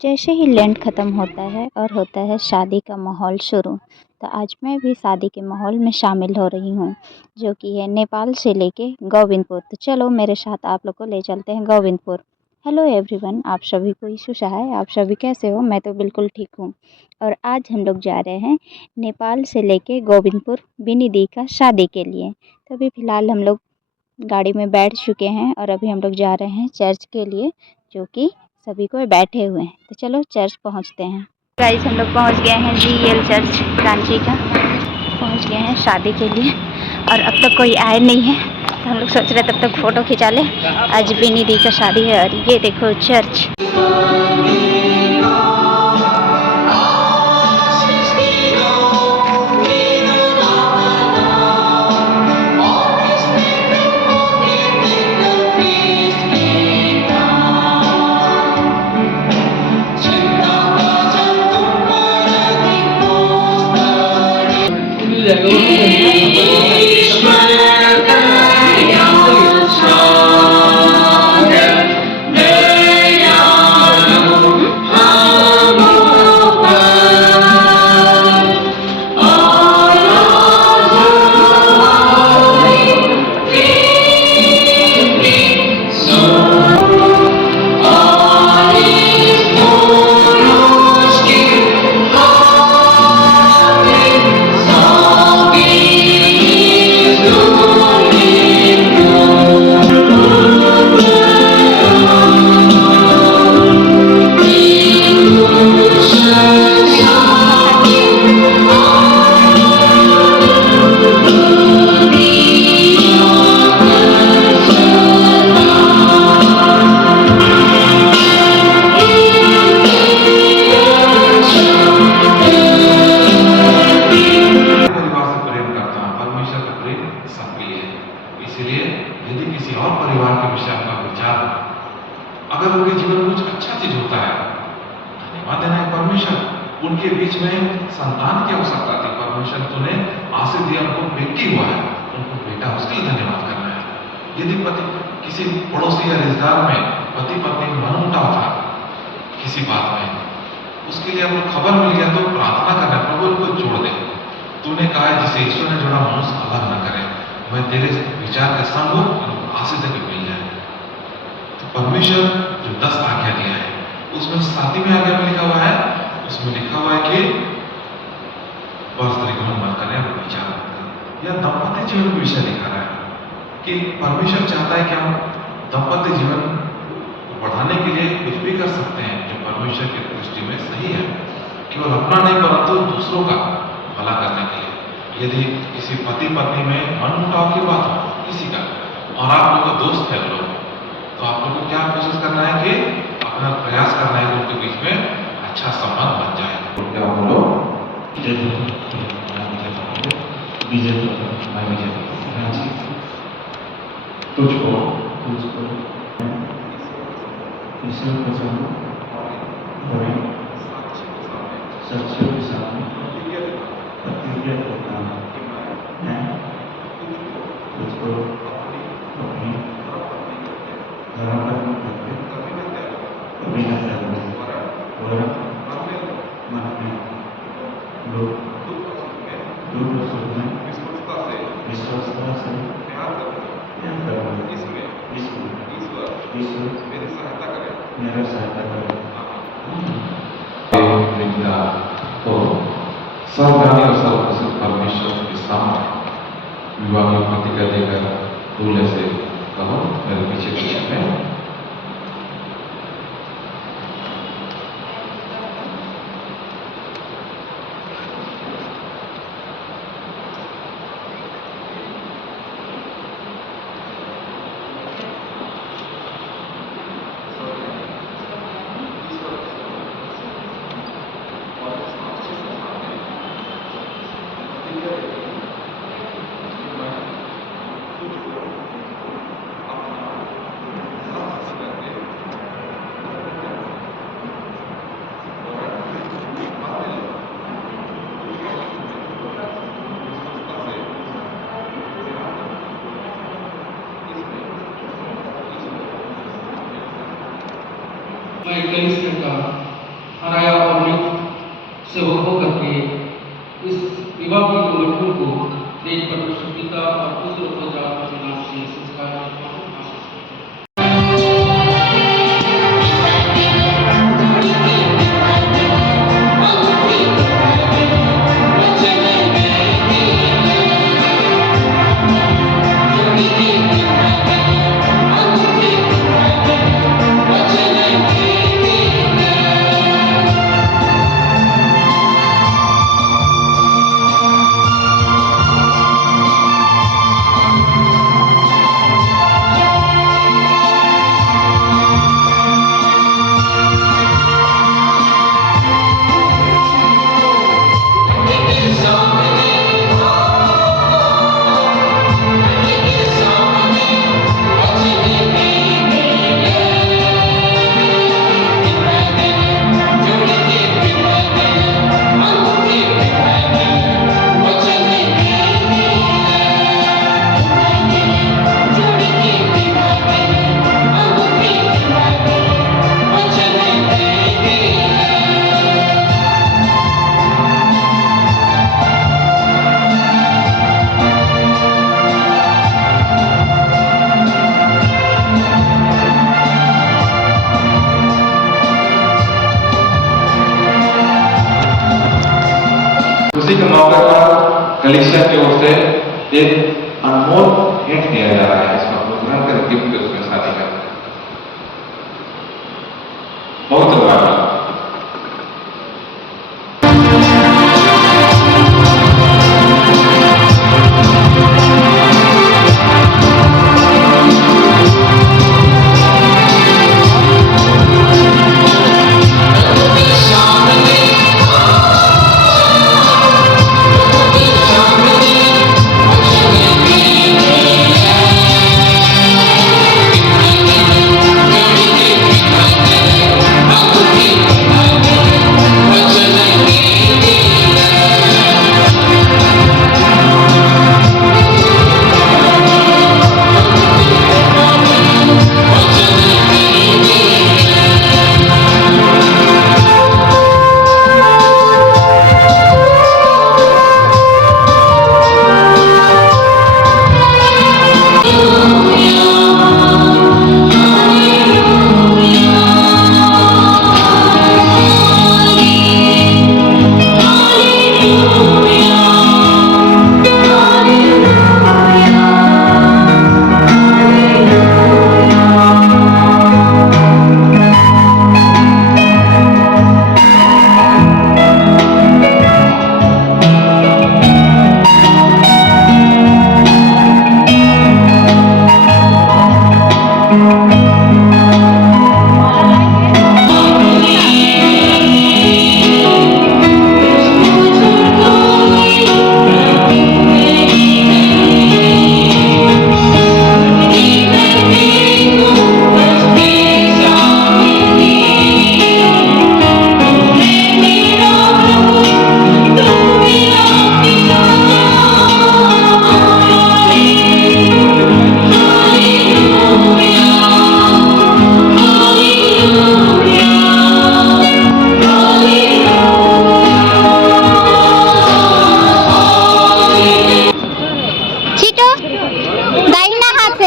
जैसे ही लेंट ख़त्म होता है और होता है शादी का माहौल शुरू, तो आज मैं भी शादी के माहौल में शामिल हो रही हूँ, जो कि है नेपाल से लेके गोविंदपुर। तो चलो मेरे साथ आप लोग को ले चलते हैं गोविंदपुर। हेलो एवरीवन, आप सभी को ईशुशा है। आप सभी कैसे हो? मैं तो बिल्कुल ठीक हूँ। और आज हम लोग जा रहे हैं नेपाल से लेके गोविंदपुर बिनी दी का शादी के लिए। तो अभी फ़िलहाल हम लोग गाड़ी में बैठ चुके हैं और अभी हम लोग जा रहे हैं चर्च के लिए, जो कि सभी को बैठे हुए हैं। तो चलो चर्च पहुंचते हैं। गाइस, हम लोग पहुंच गए हैं GL चर्च रांची का। पहुंच गए हैं शादी के लिए और अब तक कोई आए नहीं है, तो हम लोग सोच रहे तब तक फ़ोटो खिंचा ले। आज बिनी दी का शादी है और ये देखो चर्च। अगर उनके जीवन में कुछ अच्छा चीज होता है, धन्यवाद देना है परमेश्वर। उनके बीच में संतान की आवश्यकता थी, परमेश्वर तूने आशीष दिया, उनको बेटी हुआ है, उनको बेटा, उसके लिए धन्यवाद करना है। यदि पति किसी पड़ोसी या रिश्तेदार में पति पत्नी मनमुटाव था किसी बात में, उसके लिए आपको खबर मिल गया तो प्रार्थना करना, प्रभु उनको जोड़ दे। तूने कहा है जिसे ईश्वर ने जोड़ा मनुष्य अलग न करे। मैं तेरे विचार के संग हूं, आशीष देकर मिल जाए। परमेश्वर जो 10 आज्ञा दिया है, उसमें 7वीं आज्ञा में लिखा हुआ है, उसमें लिखा हुआ है कि परस्त्री मत करें, विचार मत करें। यह दाम्पत्य जीवन का विषय लिखा है कि परमेश्वर चाहता है कि हम दाम्पत्य जीवन को बढ़ाने के लिए कुछ भी कर सकते हैं जो परमेश्वर की दृष्टि में सही है, केवल अपना नहीं परंतु दूसरों का भला करने के लिए। यदि किसी पति पत्नी में मनमुटाव की बात हो किसी का, और आप लोग का दोस्त है लोग, तो आप लोग को क्या कोशिश करना है कि अपना प्रयास करना है कि उनके बीच में अच्छा संबंध बन जाए। तो क्या बोलो, तुझको ईश्वर के सामने और सच्चे के सामने प्रतिज्ञा करता है, तुझको अपनी धर्मपत्नी करके कभी न करूँगा और मन में लोग दुख सुख में विश्वासता से क्या करूँगा, ईश्वर मेरा सहायता करे। तो सावधानी और सर्वप्रसिद्ध परमेश्वर के सामने विवाह की प्रतिज्ञा देकर दूल्हे से कहो, मेरे पीछे पीछे में मैं 21 का हराया और मृत से होकर के इस विवाह के लड्डू को देख कर परमेश्वर पिता और पुत्र और पवित्र आत्मा के नाम से संस्कार करता हूं। आशीष करता हूं। खुशी के मौके पर कलीसिया की ओर से एक अनमोल भेंट दिया जा रहा है। इसका ग्रहण कर गिफ्ट उसमें शादी का बहुत धन्यवाद।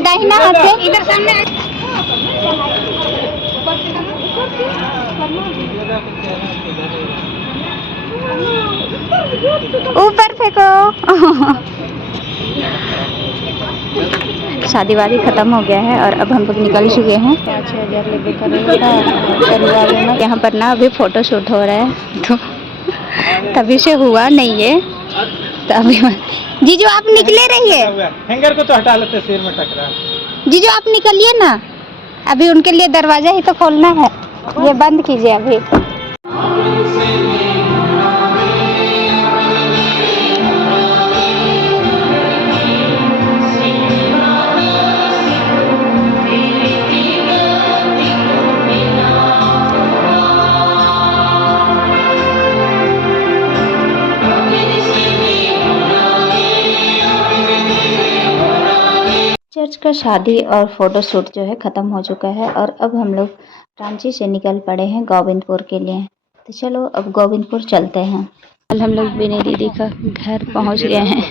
दाहिना हाथ से इधर सामने ऊपर फेंको। शादी वादी खत्म हो गया है और अब हम लोग निकल चुके हैं। 5,000 लेके कर रहे हैं यहाँ पर ना अभी फोटो शूट हो रहा है तो तभी से हुआ नहीं है। तो अभी जीजू आप निकले रहिए, हैंगर को तो हटा लेते, सिर में टकरा। जीजू आप निकलिए ना, अभी उनके लिए दरवाजा ही तो खोलना है, ये बंद कीजिए अभी। चर्च का शादी और फोटो शूट जो है ख़त्म हो चुका है और अब हम लोग रांची से निकल पड़े हैं गोविंदपुर के लिए। तो चलो अब गोविंदपुर चलते हैं। कल हम लोग बिनी दीदी का घर पहुंच गए हैं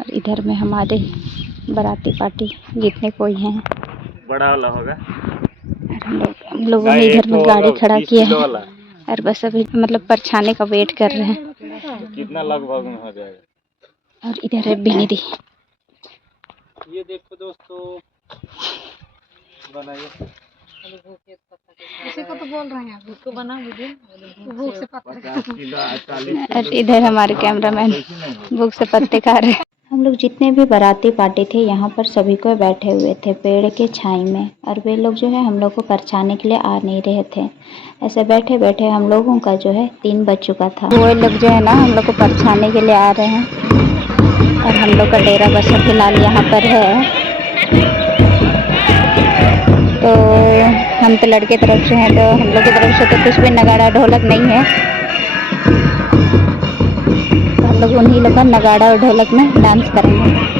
और इधर में हमारे बाराती पार्टी जितने कोई हैं बड़ा वाला होगा। हम लोगों ने इधर में गाड़ी खड़ा किया है और बस अभी मतलब परछाने का वेट कर रहे हैं। कितना लगभग में हो जाएगा। और इधर है बिनी दी। ये देखो दोस्तों, बनाइए। इसी को तो बोल रहे हैं, उसको बना वीडियो भूख से पत्ते। और इधर हमारे कैमरामैन भूख से पत्ते खा रहे हैं। हम लोग जितने भी बाराती पार्टी थे यहाँ पर सभी को बैठे हुए थे पेड़ के छाई में, और वे लोग जो है हम लोग को परछाने के लिए आ नहीं रहे थे। ऐसे बैठे बैठे हम लोगों का जो है 3 बज चुका था। वो लोग जो है ना हम लोग को परछाने के लिए आ रहे हैं और हम लोग का डेरा बस फिलहाल यहाँ पर है। तो हम तो लड़के तरफ से हैं, तो हम लोग की तरफ से तो कुछ भी नगाड़ा ढोलक नहीं है, तो हम लोग उन्हीं लोग का नगाड़ा और ढोलक में डांस करेंगे।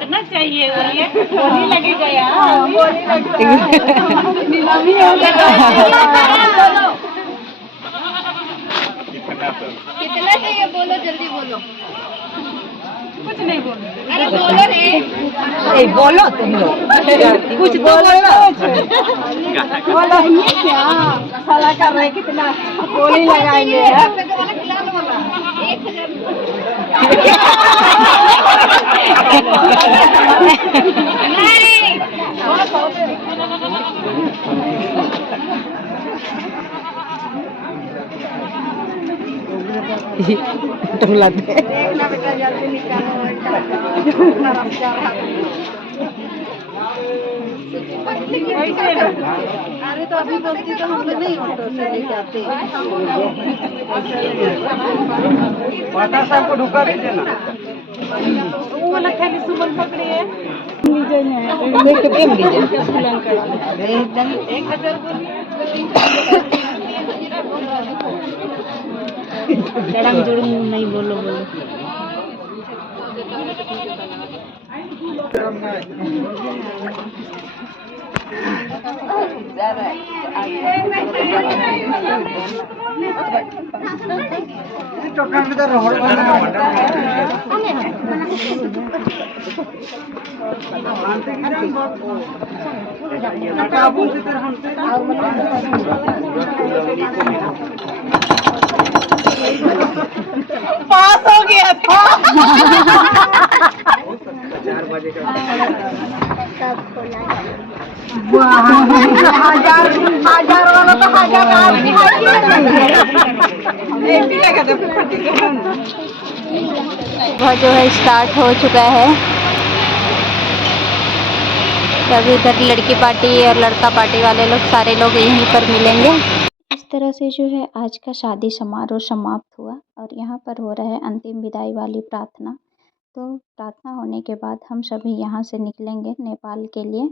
कितना चाहिए बोली लगेगा यार, नीलामी हो गया। कितना चाहिए बोलो, जल्दी बोलो। कुछ नहीं बोलो। अरे बोलो रे। बोलो तुम लोग। कुछ तो बोलो। बोलो ये क्या साला कर रहे, कितना गोली लगाएंगे। 1000 देखना बेटा, जल्दी निकालो। अरे तो अभी बोलती तो हम लोग नहीं ऑटो से लेके आते। माता साहब को ढुका दीजिए ना। वो वाला खाली सुमन पकड़िए। जड़ंग जुड़ंग नहीं बोलो बोलो। पास हो गया था। 4 बजे का 1000 वाला तो 1000 वह जो है स्टार्ट हो चुका है। अभी इधर लड़की पार्टी और लड़का पार्टी वाले लोग सारे लोग यहीं पर मिलेंगे। इस तरह से जो है आज का शादी समारोह समाप्त हुआ और यहाँ पर हो रहा है अंतिम विदाई वाली प्रार्थना। तो प्रार्थना होने के बाद हम सभी यहाँ से निकलेंगे नेपाल के लिए।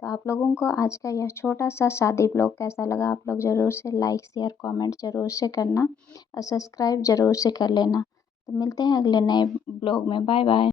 तो आप लोगों को आज का यह छोटा सा शादी ब्लॉग कैसा लगा, आप लोग ज़रूर से लाइक शेयर कमेंट ज़रूर से करना और सब्सक्राइब ज़रूर से कर लेना। तो मिलते हैं अगले नए ब्लॉग में। Bye bye.